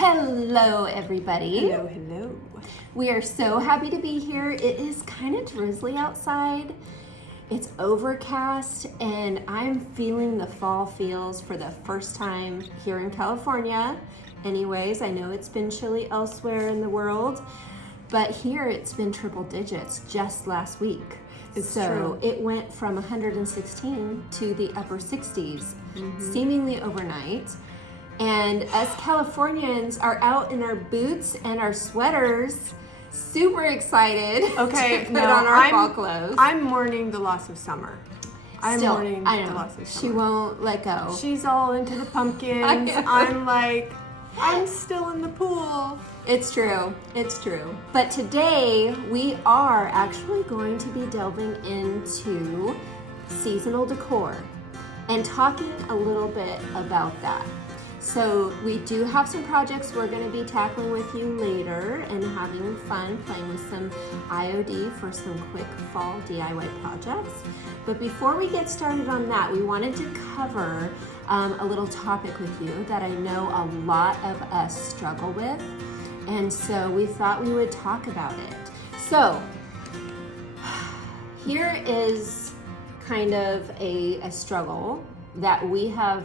Hello, everybody. Hello, hello. We are so happy to be here. It is kind of drizzly outside. It's overcast, and I'm feeling the fall feels for the first time here in California. Anyways, I know it's been chilly elsewhere in the world, but here it's been triple digits just last week. It's so true. It went from 116 to the upper 60s, seemingly overnight. And us Californians are out in our boots and our sweaters, super excited Okay, to put now on our fall clothes. I'm mourning the loss of summer. I'm Still, mourning I the know, loss of summer. she won't let go. She's all into the pumpkins. I'm like, I'm still in the pool. It's true, it's true. But today we are actually going to be delving into seasonal decor and talking a little bit about that. So we do have some projects we're going to be tackling with you later and having fun playing with some IOD for some quick fall DIY projects. But before we get started on that, we wanted to cover a little topic with you that I know a lot of us struggle with. And so we thought we would talk about it. So here is kind of a struggle that we have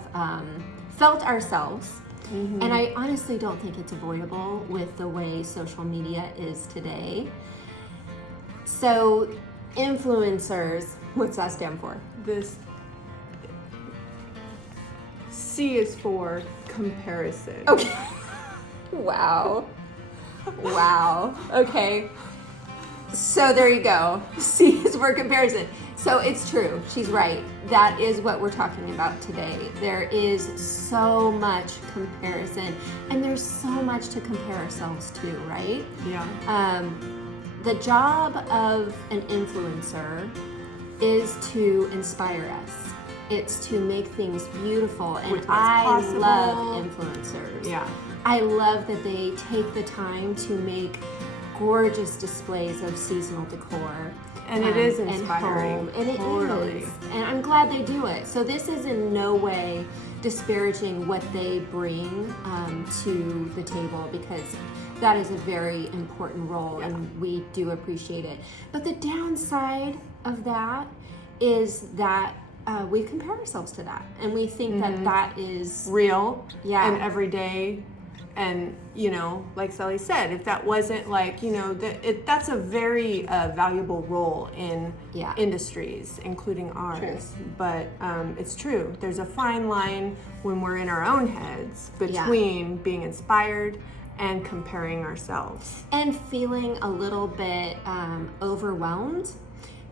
felt ourselves, and I honestly don't think it's avoidable with the way social media is today. So influencers, what's that stand for? This C is for comparison. Okay. Wow. Wow. Okay. So there you go. C is for comparison. So it's true. She's right. That is what we're talking about today. There is so much comparison, and there's so much to compare ourselves to, right? Yeah. The job of an influencer is to inspire us. It's to make things beautiful, and With what's I possible. love influencers. Yeah. I love that they take the time to make gorgeous displays of seasonal decor. And it is and inspiring. home, and it Totally. is. And I'm glad they do it. So this is in no way disparaging what they bring to the table, because that is a very important role, and we do appreciate it. But the downside of that is that we compare ourselves to that, and we think that that is Real. Yeah. And everyday. And, you know, like Sally said, if that wasn't like, you know, that's a very valuable role in industries, including ours. True. But it's true. There's a fine line when we're in our own heads between being inspired and comparing ourselves. and feeling a little bit overwhelmed,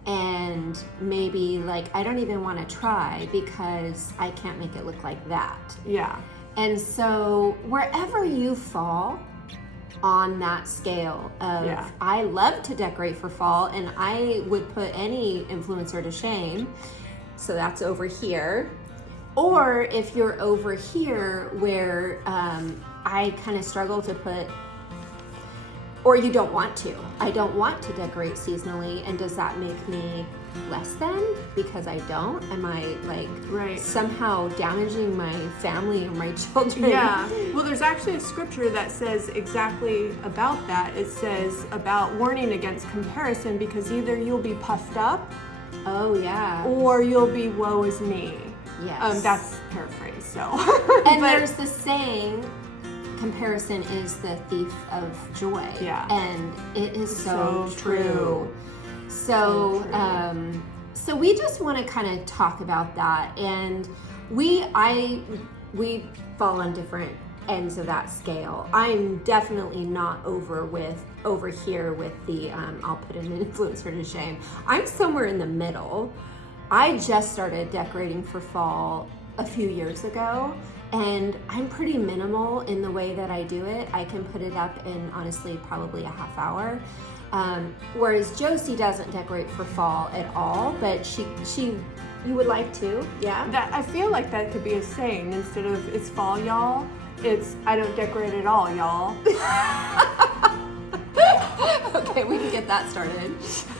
and maybe like I don't even want to try because I can't make it look like that. Yeah. And so wherever you fall on that scale of I love to decorate for fall, and I would put any influencer to shame, so that's over here. Or if you're over here where I kind of struggle to put, or you don't want to. I don't want to decorate seasonally, and does that make me less than because I don't? Am I like somehow damaging my family or my children? Yeah. Well, there's actually a scripture that says exactly about that. It says about warning against comparison, because either you'll be puffed up, Oh yeah. or you'll be woe is me. Yes. That's paraphrased. So. And But- there's the saying, comparison is the thief of joy. Yeah. And it is so So true. true. So, so we just want to kind of talk about that, and we fall on different ends of that scale. I'm definitely not over here with the I'll put an influencer to shame. I'm somewhere in the middle. I just started decorating for fall a few years ago, and I'm pretty minimal in the way that I do it. I can put it up in honestly probably a half hour. Whereas Josie doesn't decorate for fall at all, but you would like to, yeah? That I feel like that could be a saying. Instead of it's fall, y'all, it's I don't decorate at all, y'all. Okay, we can get that started.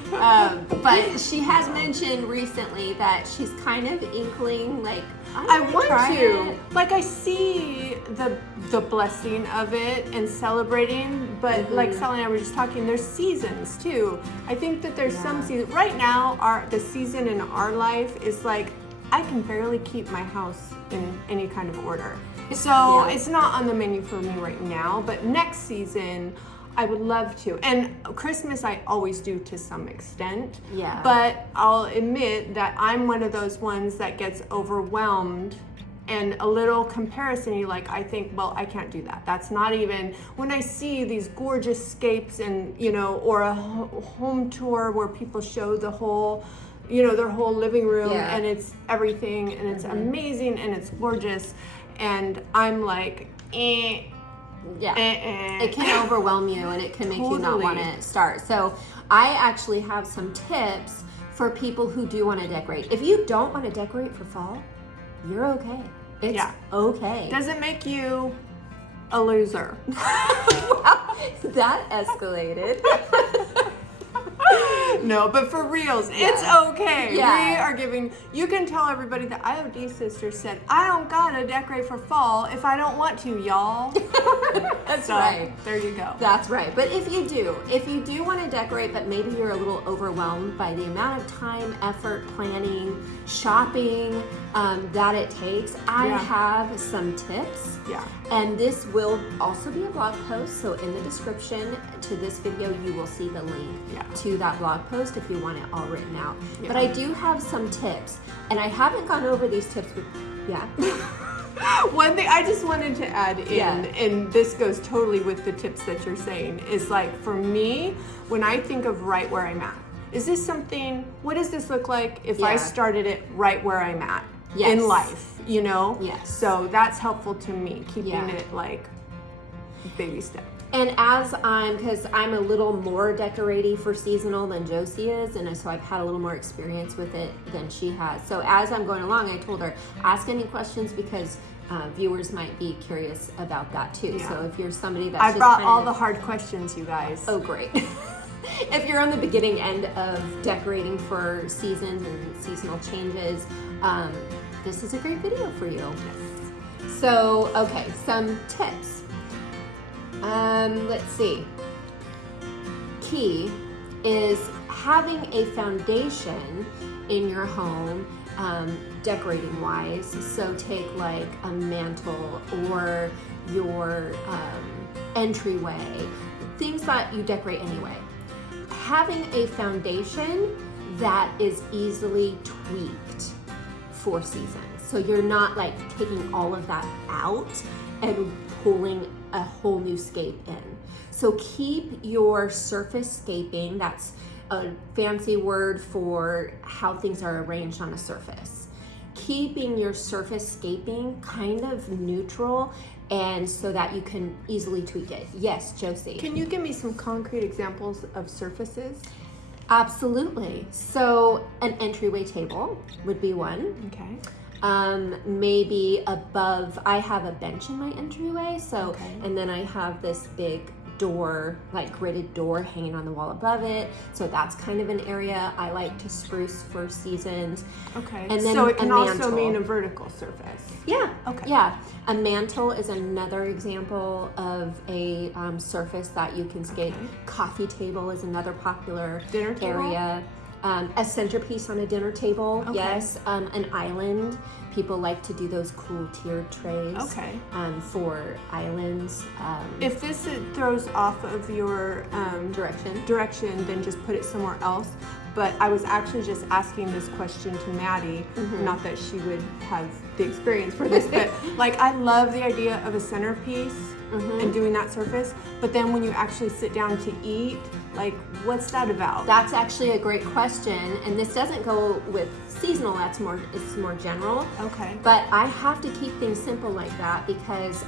But she has mentioned recently that she's kind of inkling, like, I want to. It. Like, I see the blessing of it and celebrating, but like Sally and I were just talking, there's seasons too. I think that there's some seasons. Right now, the season in our life is like, I can barely keep my house in any kind of order. So it's not on the menu for me right now, but next season, I would love to. And Christmas I always do to some extent. Yeah. But I'll admit that I'm one of those ones that gets overwhelmed and a little comparison-y, like I think, well, I can't do that. That's not even, when I see these gorgeous scapes and, you know, or a home tour where people show the whole, you know, their whole living room and it's everything and it's amazing and it's gorgeous. And I'm like, it can overwhelm you and it can make you not want to start. So I actually have some tips for people who do want to decorate. If you don't want to decorate for fall, you're okay. It's okay. Does it make you a loser? Wow, that escalated. No, but for reals, it's okay. Yeah. We are giving, you can tell everybody the IOD sisters said, I don't gotta decorate for fall if I don't want to, y'all. That's right. There you go. That's right. But if you do want to decorate, but maybe you're a little overwhelmed by the amount of time, effort, planning, shopping that it takes, I have some tips. Yeah. And this will also be a blog post. So in the description to this video, you will see the link to that blog post if you want it all written out. Yeah. But I do have some tips, and I haven't gone over these tips with, One thing I just wanted to add in, and this goes totally with the tips that you're saying, is like for me, when I think of right where I'm at, is this something, what does this look like if I started it right where I'm at in life, you know? Yes. So that's helpful to me, keeping it like baby step. And because I'm a little more decoraty for seasonal than Josie is, and so I've had a little more experience with it than she has. So as I'm going along, I told her, ask any questions because viewers might be curious about that too. Yeah. So if you're somebody that's I brought all the hard questions, you guys. Oh, great. If you're on the beginning end of decorating for seasons and seasonal changes, this is a great video for you. Yes. So, okay, some tips. Let's see. Key is having a foundation in your home, decorating wise. So take like a mantle or your entryway, things that you decorate anyway. Having a foundation that is easily tweaked for seasons. So you're not like taking all of that out and pulling a whole new scape in. So keep your surface scaping, that's a fancy word for how things are arranged on a surface. Keeping your surface scaping kind of neutral and so that you can easily tweak it. Yes, Josie. Can you give me some concrete examples of surfaces? Absolutely. So an entryway table would be one. Okay. Maybe above, I have a bench in my entryway, so, and then I have this big door, like gridded door hanging on the wall above it, so that's kind of an area I like to spruce for seasons. Okay, and then so it can also mantle. mean a vertical surface. Yeah. Okay. Yeah, a mantle is another example of a surface that you can scape. Okay. Coffee table is another popular dinner table? Area. A centerpiece on a dinner table, yes. An island. People like to do those cool tiered trays. Okay. For islands. If this throws off of your direction, then just put it somewhere else. But I was actually just asking this question to Maddie, not that she would have the experience for this, but like I love the idea of a centerpiece and doing that surface. But then when you actually sit down to eat, like what's that about? That's actually a great question, and this doesn't go with seasonal. It's more general. Okay. But I have to keep things simple like that because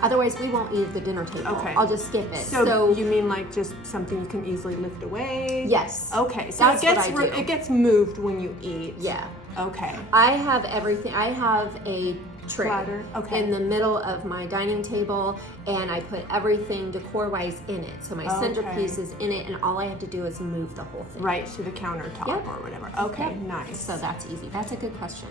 otherwise we won't eat at the dinner table. Okay. I'll just skip it. So you mean like just something you can easily lift away? Yes. Okay. So it gets moved when you eat. Yeah. Okay. I have everything. I have a tray Okay. in the middle of my dining table, and I put everything decor-wise in it. So my centerpiece is in it, and all I have to do is move the whole thing. Right to the countertop or whatever. Okay, nice. So that's easy. That's a good question.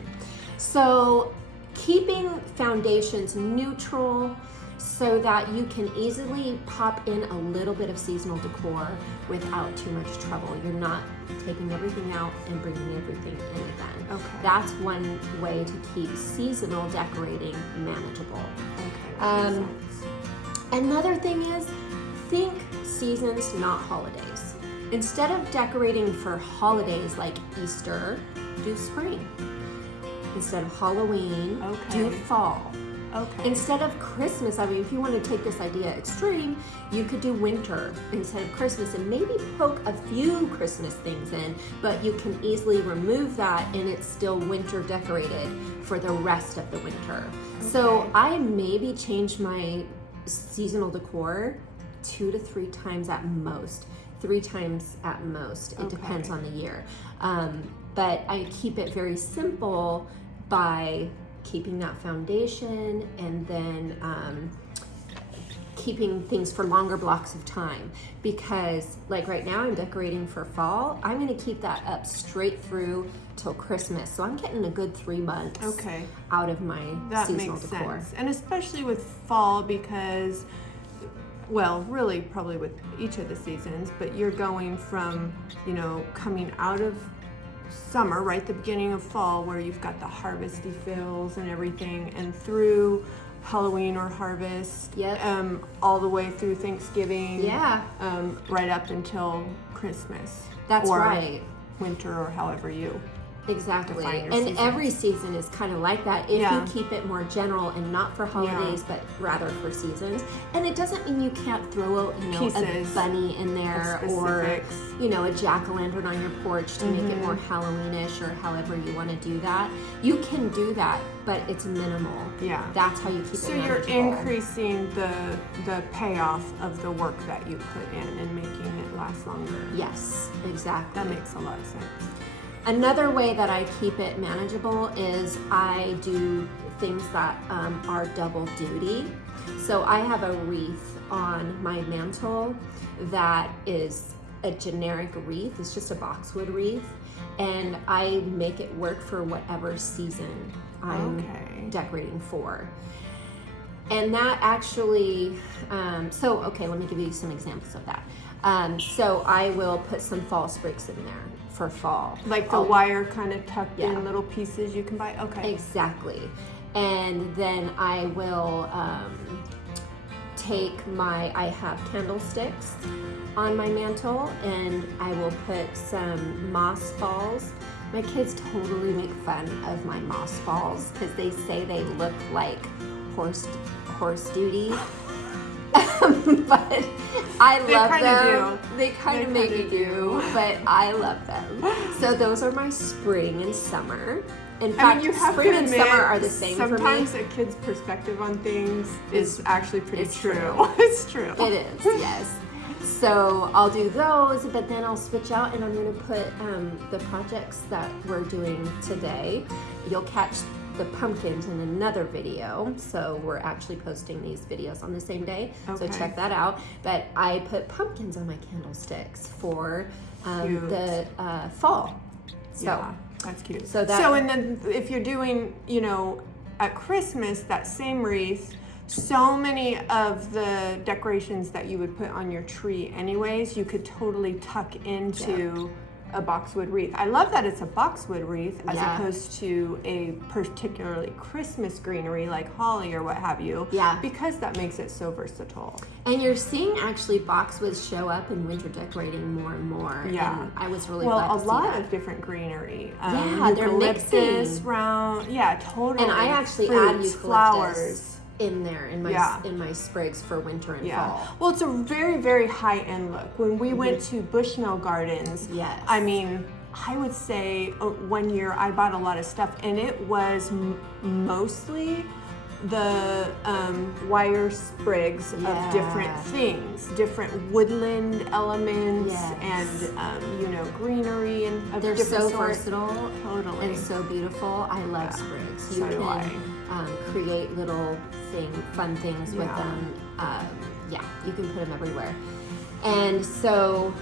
So keeping foundations neutral so that you can easily pop in a little bit of seasonal decor without too much trouble. You're not taking everything out and bringing everything in again. Okay. That's one way to keep seasonal decorating manageable. Okay. Another thing is, think seasons, not holidays. Instead of decorating for holidays like Easter, do spring. Instead of Halloween, do fall. Okay. Instead of Christmas, I mean, if you want to take this idea extreme, you could do winter instead of Christmas and maybe poke a few Christmas things in, but you can easily remove that and it's still winter decorated for the rest of the winter. Okay. So I maybe change my seasonal decor 2 to 3 times at most. 3 times at most. It depends on the year. But I keep it very simple by keeping that foundation and then keeping things for longer blocks of time, because like right now I'm decorating for fall. I'm going to keep that up straight through till Christmas, so I'm getting a good 3 months out of my seasonal decor. Sense. And especially with fall, because well, really probably with each of the seasons, but you're going from, you know, coming out of summer, right, the beginning of fall, where you've got the harvesty fills and everything, and through Halloween or harvest, all the way through Thanksgiving, right up until Christmas. That's or right. Winter, or however you exactly. And seasons. every season is kind of like that if you keep it more general and not for holidays, but rather for seasons. And it doesn't mean you can't throw a bunny in there, or you know, a jack-o'-lantern on your porch to make it more Halloweenish, or however you want to do that. You can do that, but it's minimal. Yeah. That's how you keep it So manageable. you're increasing the payoff of the work that you put in and making it last longer. Yes, exactly. That makes a lot of sense. Another way that I keep it manageable is I do things that are double duty. So I have a wreath on my mantle that is a generic wreath. It's just a boxwood wreath, and I make it work for whatever season I'm decorating for. And that actually, let me give you some examples of that. So I will put some fall sprigs in there for fall. Like the wire kind of tucked in little pieces you can buy? Okay. Exactly. And then I will I have candlesticks on my mantle, and I will put some moss balls. My kids totally make fun of my moss balls because they say they look like horse duty. But I love them. They kind of make me do, but I love them. So those are my spring and summer. In fact, spring and summer are the same for me. Sometimes a kid's perspective on things is actually pretty true. It's true. It is, yes. So I'll do those, but then I'll switch out and I'm going to put the projects that we're doing today. You'll catch the pumpkins in another video, so we're actually posting these videos on the same day, so check that out. But I put pumpkins on my candlesticks for the fall. So that's cute. So and then if you're doing, you know, at Christmas, that same wreath, so many of the decorations that you would put on your tree anyways, you could totally tuck into a boxwood wreath. I love that it's a boxwood wreath as opposed to a particularly Christmas greenery like holly or what have you. Yeah. Because that makes it so versatile. And you're seeing actually boxwoods show up in winter decorating more and more. Yeah. And I was really glad to see that. Well, a lot of different greenery. They're mixing. Totally. And I actually add eucalyptus flowers in there in my sprigs for winter and fall. Well, it's a very, very high-end look. When we went to Bushnell Gardens, I mean, I would say one year I bought a lot of stuff, and it was mostly the wire sprigs of different things, different woodland elements, and you know, greenery and of they're different so sorts. versatile Totally. and so beautiful. I love sprigs. So do I. Create little fun things with them. Yeah, you can put them everywhere. And so,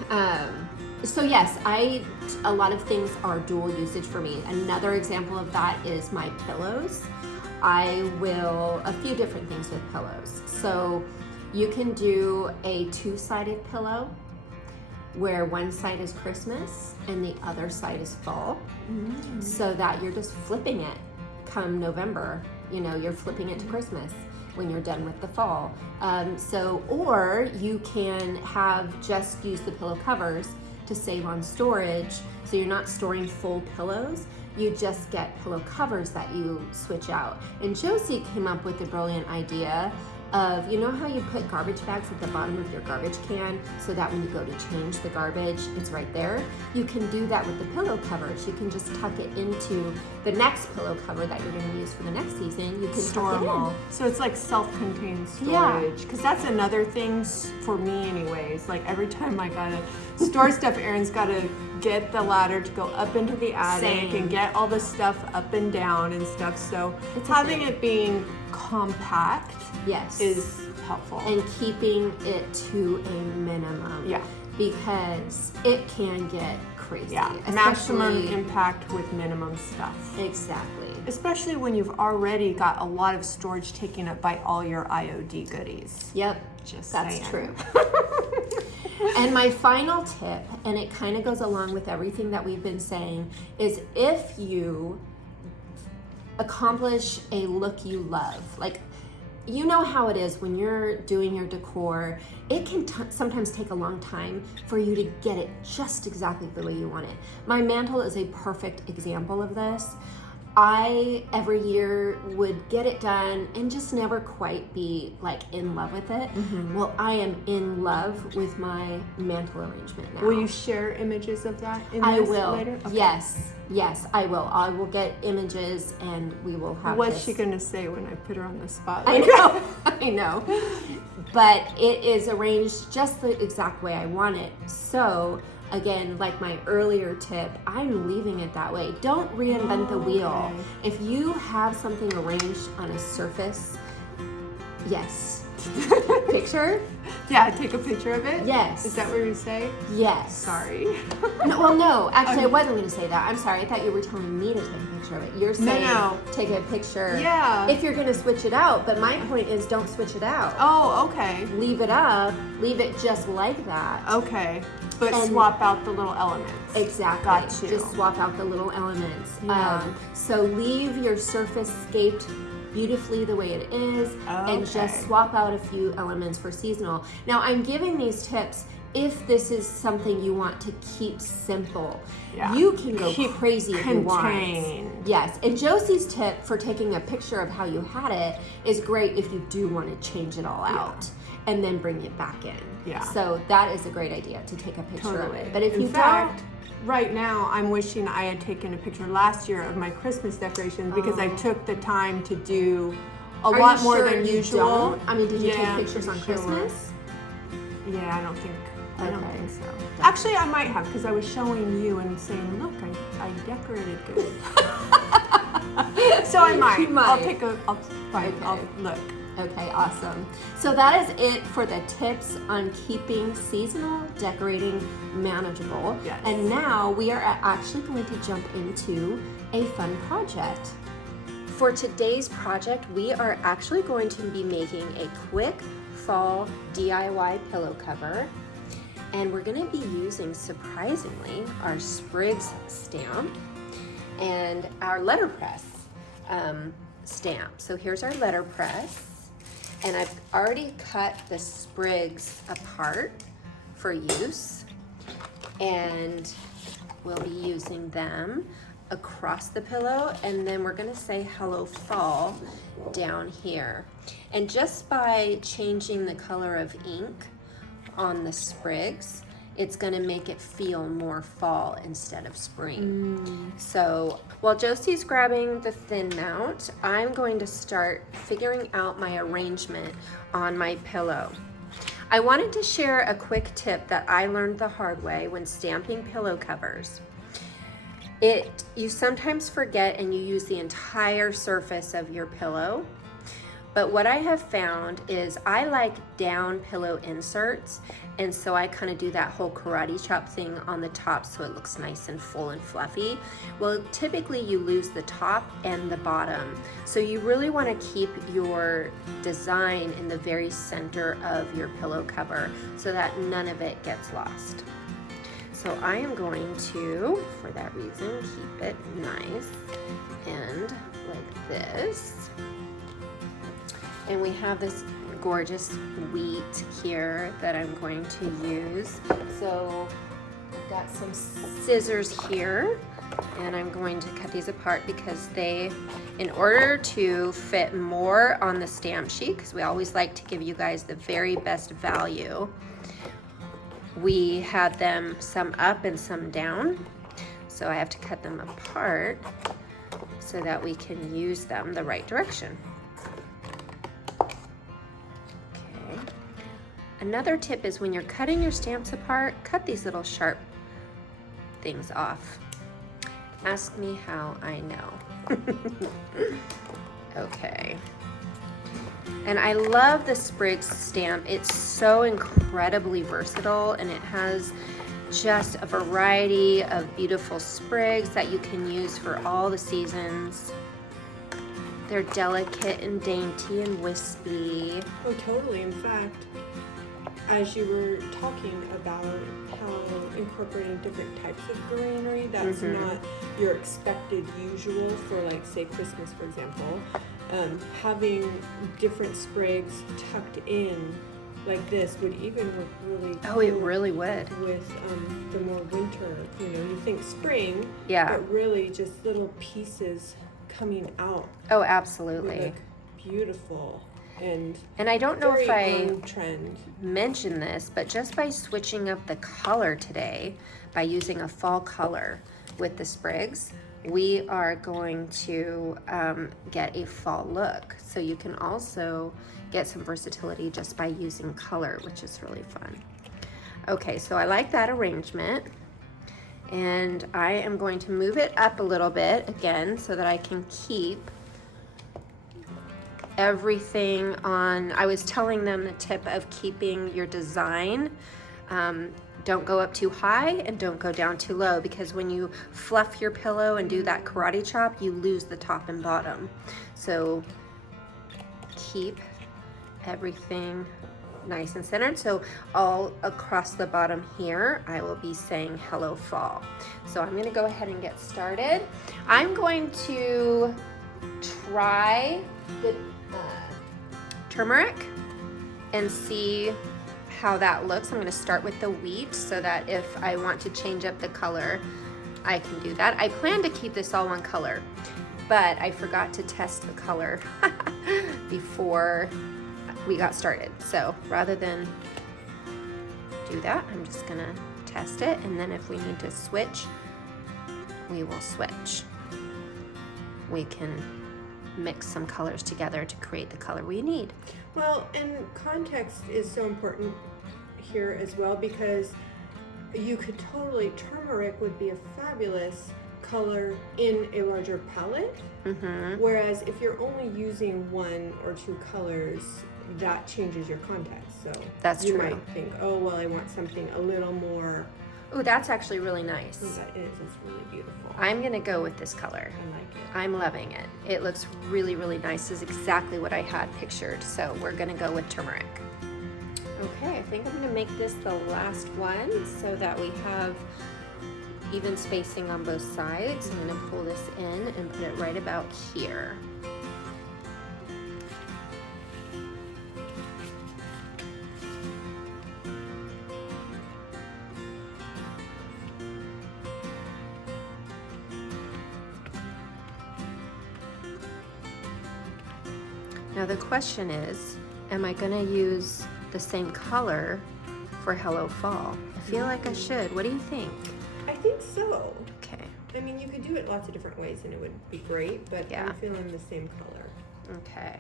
yes, a lot of things are dual usage for me. Another example of that is my pillows. A few different things with pillows. So you can do a two-sided pillow where one side is Christmas and the other side is fall, so that you're just flipping it come November. You know, you're flipping it to Christmas when you're done with the fall. Or you can just use the pillow covers to save on storage, so you're not storing full pillows. You just get pillow covers that you switch out. And Josie came up with the brilliant idea of, you know how you put garbage bags at the bottom of your garbage can so that when you go to change the garbage, it's right there? You can do that with the pillow covers. You can just tuck it into the next pillow cover that you're gonna use for the next season. You can store them all. So it's like self-contained storage. Because that's another thing for me anyways. Like every time I gotta store stuff, Erin's gotta get the ladder to go up into the attic and get all the stuff up and down and stuff. So having it being compact is helpful. And keeping it to a minimum. Yeah. Because it can get crazy. Yeah. Maximum impact with minimum stuff. Exactly. Especially when you've already got a lot of storage taken up by all your IOD goodies. Yep. That's true. And my final tip, and it kind of goes along with everything that we've been saying, is if you accomplish a look you love, like, you know how it is when you're doing your decor, it can sometimes take a long time for you to get it just exactly the way you want it. My mantle is a perfect example of this. I, every year, would get it done and just never quite be like in love with it. Well, I am in love with my mantle arrangement now. Will you share images of that in I this will. later? Okay. Yes, I will. I will get images and we will have What's she gonna say when I put her on the spot? I know. But it is arranged just the exact way I want it. So, again, like my earlier tip, I'm leaving it that way. Don't reinvent the wheel. If you have something arranged on a surface, picture? Yeah, take a picture of it? Yes. Is that what you say? Yes. Sorry. No, actually I wasn't going to say that. I'm sorry, I thought you were telling me to take a picture of it. You're saying take a picture if you're going to switch it out, but my point is don't switch it out. Oh, okay. Leave it up, leave it just like that. Okay. But swap out the little elements. Exactly. Got you. Just swap out the little elements. Yeah. So leave your surface scaped beautifully the way it is, and just swap out a few elements for seasonal. Now, I'm giving these tips if this is something you want to keep simple. You can go crazy if you want. Yes, and Josie's tip for taking a picture of how you had it is great if you do want to change it all out and then bring it back in. So that is a great idea, to take a picture of it. But if you don't, right now, I'm wishing I had taken a picture last year of my Christmas decorations because I took the time to do a lot more than usual. I mean, did you take pictures on Christmas? Yeah, I don't think so. Actually, I might have, because I was showing you and saying, look, I decorated good. So I might. I'll look. Okay, awesome. So that is it for the tips on keeping seasonal decorating manageable. Yes. And now we are actually going to jump into a fun project. For today's project, we are actually going to be making a quick fall DIY pillow cover. And we're going to be using, surprisingly, our Sprigs stamp and our letterpress stamp. So here's our letterpress. And I've already cut the sprigs apart for use, and we'll be using them across the pillow, and then we're gonna say hello fall down here. And just by changing the color of ink on the sprigs, it's gonna make it feel more fall instead of spring. So while Josie's grabbing the thin mount, I'm going to start figuring out my arrangement on my pillow. I wanted to share a quick tip that I learned the hard way when stamping pillow covers. You sometimes forget and you use the entire surface of your pillow. But what I have found is I like down pillow inserts, and so I kind of do that whole karate chop thing on the top so it looks nice and full and fluffy. Well, typically you lose the top and the bottom. So you really want to keep your design in the very center of your pillow cover so that none of it gets lost. So I am going to, for that reason, keep it nice and like this. And we have this gorgeous wheat here that I'm going to use. So I've got some scissors here and I'm going to cut these apart because in order to fit more on the stamp sheet, because we always like to give you guys the very best value, we had them some up and some down. So I have to cut them apart so that we can use them the right direction. Another tip is when you're cutting your stamps apart, cut these little sharp things off. Ask me how I know. Okay. And I love the Sprigs stamp. It's so incredibly versatile and it has just a variety of beautiful sprigs that you can use for all the seasons. They're delicate and dainty and wispy. Oh, totally. In fact, as you were talking about how incorporating different types of greenery, that's not your expected usual for, like, say, Christmas, for example. Having different sprigs tucked in like this would even look really cool. Oh, it really would. With the more winter, you think spring, yeah, but really just little pieces coming out. Oh, absolutely. Would look beautiful. And I don't know if I trend. mentioned this, but just by switching up the color today, by using a fall color with the sprigs, we are going to get a fall look. So you can also get some versatility just by using color, which is really fun. Okay, so I like that arrangement. And I am going to move it up a little bit again so that I can keep everything on. I was telling them the tip of keeping your design, don't go up too high and don't go down too low, because when you fluff your pillow and do that karate chop, you lose the top and bottom. So keep everything nice and centered. So all across the bottom here, I will be saying hello fall. So I'm going to go ahead and get started. I'm going to try the turmeric and see how that looks. I'm going to start with the wheat so that if I want to change up the color, I can do that. I plan to keep this all one color, but I forgot to test the color before we got started. So rather than do that, I'm just going to test it, and then if we need to switch, we will switch. We can mix some colors together to create the color we need. Well, and context is so important here as well, because you could turmeric would be a fabulous color in a larger palette, whereas if you're only using one or two colors, that changes your context. So that's you true. might think, oh well, I want something a little more. Oh, that's actually really nice. That is. It's really beautiful. I'm gonna go with this color. I like it. I'm loving it. It looks really, really nice. This is exactly what I had pictured. So we're gonna go with turmeric. Okay, I think I'm gonna make this the last one so that we have even spacing on both sides. I'm gonna pull this in and put it right about here. Now the question is, am I going to use the same color for Hello Fall. I feel like I should. What do you think? I think so. Okay. I mean, you could do it lots of different ways and it would be great, but Yeah. I'm feeling the same color. Okay.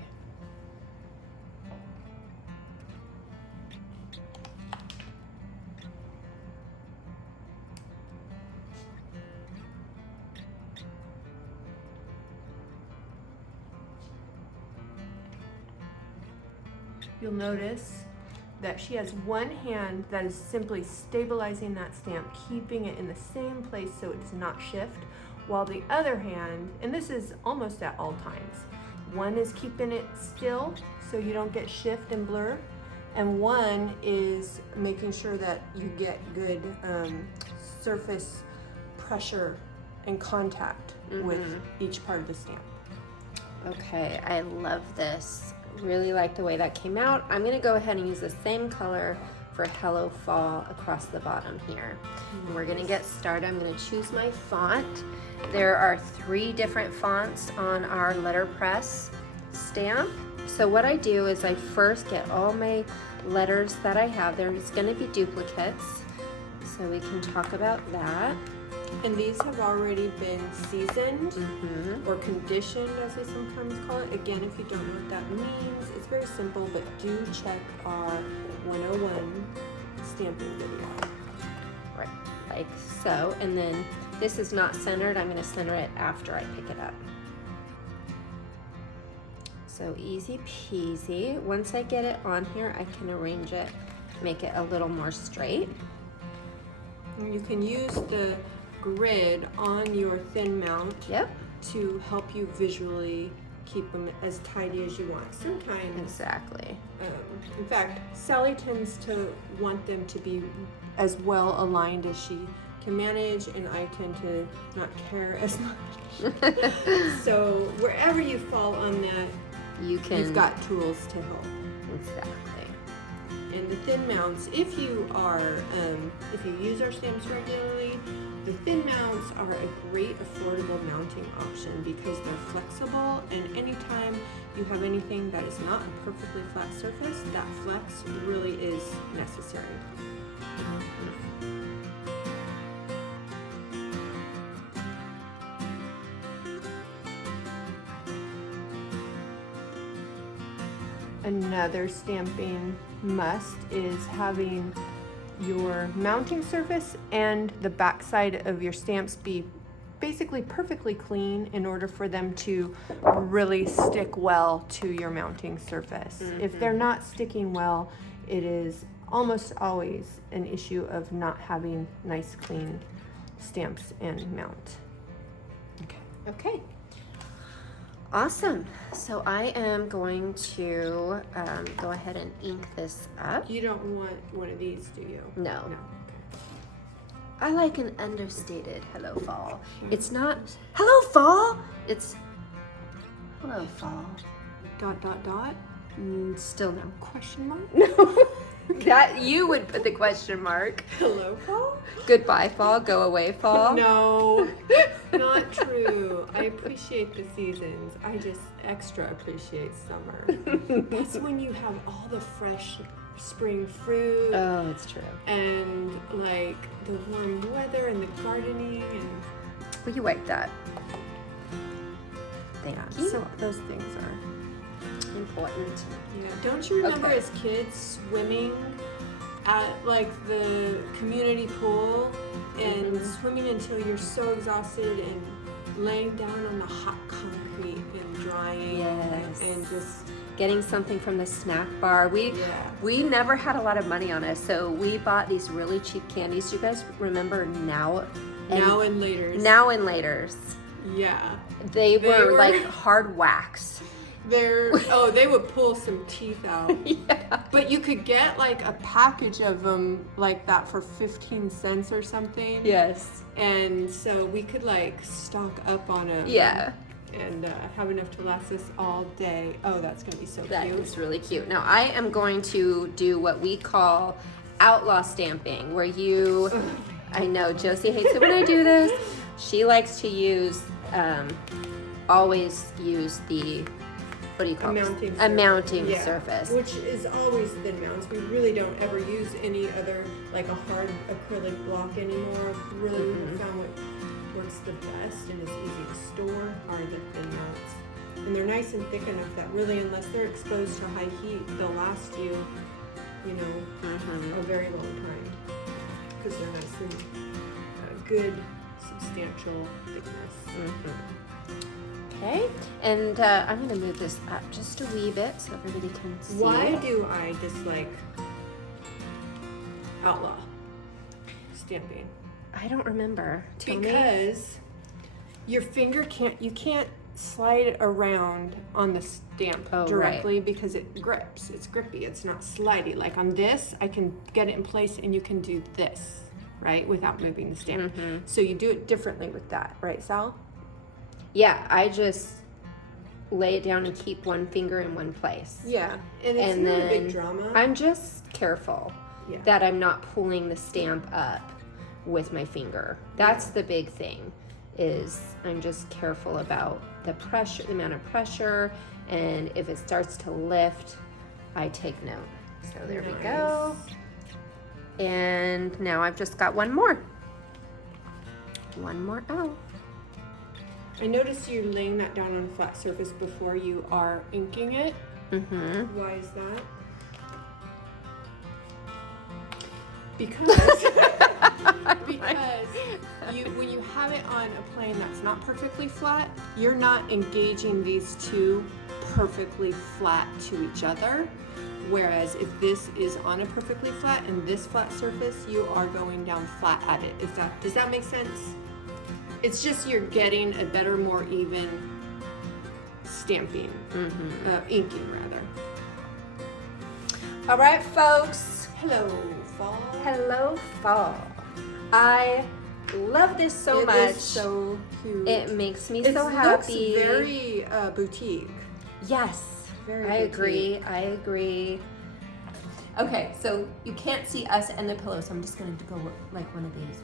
You'll notice that she has one hand that is simply stabilizing that stamp, keeping it in the same place so it does not shift, while the other hand, and this is almost at all times, one is keeping it still so you don't get shift and blur, and one is making sure that you get good surface pressure and contact with each part of the stamp. Okay, I love this. Really like the way that came out. I'm gonna go ahead and use the same color for Hello Fall across the bottom here. And we're gonna get started. I'm gonna choose my font. There are 3 different fonts on our letterpress stamp. So what I do is I first get all my letters that I have. There's gonna be duplicates, so we can talk about that. And these have already been seasoned or conditioned, as we sometimes call it. Again, if you don't know what that means, it's very simple, but do check our 101 stamping video. Right, like so. And then this is not centered. I'm gonna center it after I pick it up. So easy peasy. Once I get it on here, I can arrange it, make it a little more straight. And you can use the grid on your thin mount to help you visually keep them as tidy as you want. Sometimes, exactly. In fact, Sally tends to want them to be as well aligned as she can manage, and I tend to not care as much. So wherever you fall on that, you've got tools to help. Exactly. And the thin mounts, if you use our stamps regularly, the thin mounts are a great affordable mounting option because they're flexible, and anytime you have anything that is not a perfectly flat surface, that flex really is necessary. Another stamping must is having your mounting surface and the back side of your stamps be basically perfectly clean in order for them to really stick well to your mounting surface. If they're not sticking well, it is almost always an issue of not having nice clean stamps and mount. Okay. Awesome. So I am going to go ahead and ink this up. You don't want one of these, do you? No. No. I like an understated Hello Fall. It's not Hello Fall. It's Hello Fall. ... Still no. Question mark? No. That you would put the question mark. Hello fall? Goodbye fall, go away fall. No, not true. I appreciate the seasons. I just extra appreciate summer. That's when you have all the fresh spring fruit. Oh, it's true. And like the warm weather and the gardening and. Will you wipe that? Thank you. So those things are important. Yeah. Don't you remember as kids swimming at like the community pool and swimming until you're so exhausted and laying down on the hot concrete and drying and just getting something from the snack bar. We never had a lot of money on us, so we bought these really cheap candies. Do you guys remember Now and Laters? Now and Laters. Yeah. They were like hard wax. They would pull some teeth out. Yeah. But you could get like a package of them like that for 15 cents or something. Yes. And so we could like stock up on them. Yeah. And have enough to last us all day. Oh, that's going to be so cute. That is really cute. Now I am going to do what we call outlaw stamping, where you, I know Josie hates it when I do this. She likes to use, always use the what do you call a it? mounting A mounting yeah, surface. which is always thin mounts. We really don't ever use any other, like a hard acrylic block anymore. Really, we found what works the best and is easy to store are the thin mounts. And they're nice and thick enough that really, unless they're exposed to high heat, they'll last you, you know, a very long time. Because they're nice and good, substantial thickness. Okay, and I'm going to move this up just a wee bit so everybody can see. Why do I dislike outlaw stamping? I don't remember. Tell me. Because your finger you can't slide it around on the stamp directly because it grips. It's grippy. It's not slidey. Like on this, I can get it in place and you can do this, right, without moving the stamp. So you do it differently with that, right, Sal? Yeah, I just lay it down and keep one finger in one place. Yeah, and it's not a big drama. I'm just careful that I'm not pulling the stamp up with my finger. That's the big thing, is I'm just careful about the pressure, the amount of pressure, and if it starts to lift, I take note. So there we go. And now I've just got one more. One more out. I noticed you laying that down on a flat surface before you are inking it. Why is that? Because when you have it on a plane that's not perfectly flat, you're not engaging these two perfectly flat to each other. Whereas if this is on a perfectly flat and this flat surface, you are going down flat at it. Does that make sense? It's just you're getting a better, more even stamping, inking rather. All right, folks. Hello, fall. Hello, fall. I love this so much. It is so cute. It makes me so happy. It looks very boutique. Yes, Very I boutique. agree. Okay, so you can't see us and the pillow, so I'm just going to go like one of these.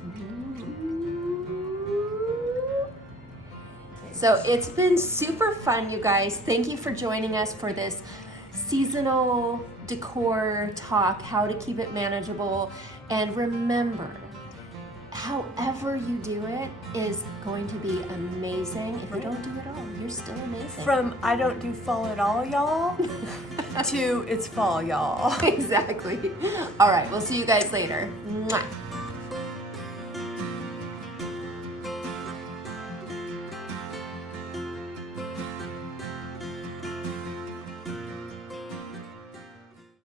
So it's been super fun, you guys. Thank you for joining us for this seasonal decor talk, how to keep it manageable. And remember, however you do it is going to be amazing. If you don't do it all, you're still amazing. From I don't do fall at all, y'all, to it's fall, y'all. Exactly. All right, we'll see you guys later. Mwah.